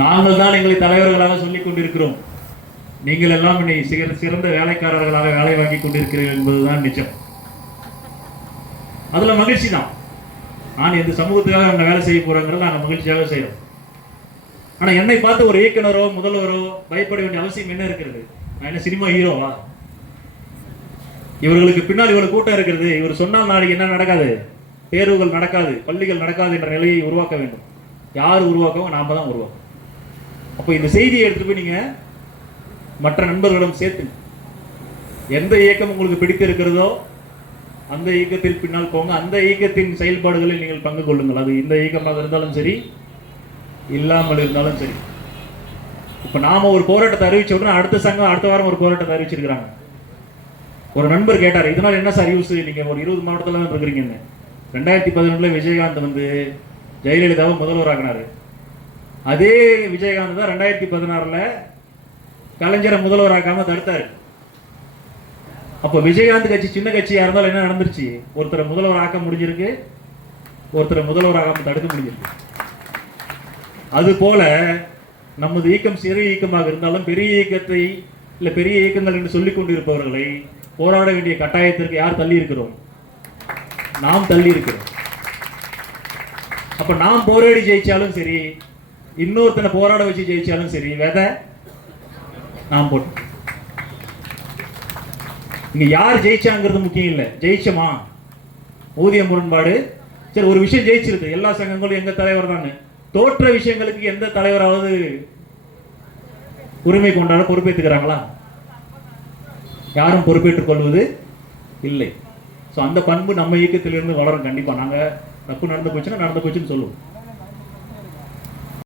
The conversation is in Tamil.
நாங்கள் தான் எங்களை தலைவர்களாக சொல்லிக் கொண்டிருக்கிறோம். நீங்கள் எல்லாம் என்னை சிறந்த வேலைக்காரர்களாக வேலை வாங்கி கொண்டிருக்கிறீர்கள் என்பதுதான் நிஜம் அதுல மகிழ்ச்சி தான். நான் இந்த சமூகத்துக்காக நாங்கள் வேலை செய்ய போறோங்கிறத நாங்கள் மகிழ்ச்சியாக செய்யறோம் ஆனா என்னை பார்த்து ஒரு இயக்குனரோ முதல்வரோ பயப்பட வேண்டிய அவசியம் என்ன இருக்கிறது? நான் என்ன சினிமா ஹீரோவா? இவர்களுக்கு பின்னால் இவ்வளவு கூட்டம் இருக்கிறது. இவர் சொன்னால் நாளைக்கு என்ன நடக்காது? தேர்வுகள் நடக்காது பள்ளிகள் நடக்காது என்ற நிலையை உருவாக்க வேண்டும். யார் உருவாக்கவும் நாம தான் உருவாக்கும் அப்போ இந்த செய்தியை எடுத்து போய் நீங்கள் மற்ற நண்பர்களிடம் சேர்த்து எந்த இயக்கம் உங்களுக்கு பிடித்திருக்கிறதோ அந்த இயக்கத்தில் பின்னால் போங்க. அந்த இயக்கத்தின் செயல்பாடுகளில் நீங்கள் பங்கு கொள்ளுங்கள். அது இந்த இயக்கமாக இருந்தாலும் சரி இல்லாமல் இருந்தாலும் சரி. இப்போ நாம் ஒரு போராட்டத்தை அறிவிச்ச உடனே அடுத்த சங்கம் அடுத்த வாரம் ஒரு போராட்டத்தை அறிவிச்சிருக்கிறாங்க. ஒரு நண்பர் கேட்டார் இதனால் என்ன சார் யூஸ் நீங்கள் ஒரு இருபது மாவட்டத்தில் தான் இருக்கிறீங்கன்னு. ரெண்டாயிரத்தி பதினொன்றில் விஜயகாந்த் வந்து ஜெயலலிதாவை முதல்வராக்குனாரு. அதே விஜயகாந்த் தான் ரெண்டாயிரத்தி பதினாறுல கலைஞரை முதல்வராக்காம தடுத்தாரு. அப்போ விஜயகாந்த் கட்சி சின்ன கட்சியாக இருந்தாலும் என்ன நடந்துருச்சு? ஒருத்தரை முதல்வர் ஆக்க முடிஞ்சிருக்கு ஒருத்தரை முதல்வர் தடுக்க முடிஞ்சிருக்கு. அது போல நமது இயக்கம் சிறு இயக்கமாக இருந்தாலும் பெரிய இயக்கத்தை இல்லை பெரிய இயக்கங்கள் என்று சொல்லிக் கொண்டிருப்பவர்களை போராட வேண்டிய கட்டாயத்திற்கு யார் தள்ளி இருக்கிறோம்? நாம் தள்ளி இருக்கிறோம். அப்ப நாம் போராடி ஜெயிச்சாலும் சரி இன்னொருத்தனை போராட வச்சு ஜெயிச்சாலும் சரி விதை நான் போட்டு. இங்க யார் ஜெயிச்சாங்கிறது முக்கியம் இல்லை. ஜெயிச்சமா? ஊதிய முரண்பாடு. சரி ஒரு விஷயம் ஜெயிச்சிருக்கு. எல்லா சங்கங்களும் எங்க தலைவர் தானே. தோற்ற விஷயங்களுக்கு எந்த தலைவராவது உரிமை கொண்டாட பொறுப்பேற்றுக்கிறாங்களா யாரும் பொறுப்பேற்றுக் கொள்வது இல்லை. ஸோ அந்த பண்பு நம்ம இயக்கத்திலிருந்து வளரும். கண்டிப்பா நாங்க தப்பு நடந்து போச்சுன்னா நடந்து போச்சுன்னு சொல்லுவோம்.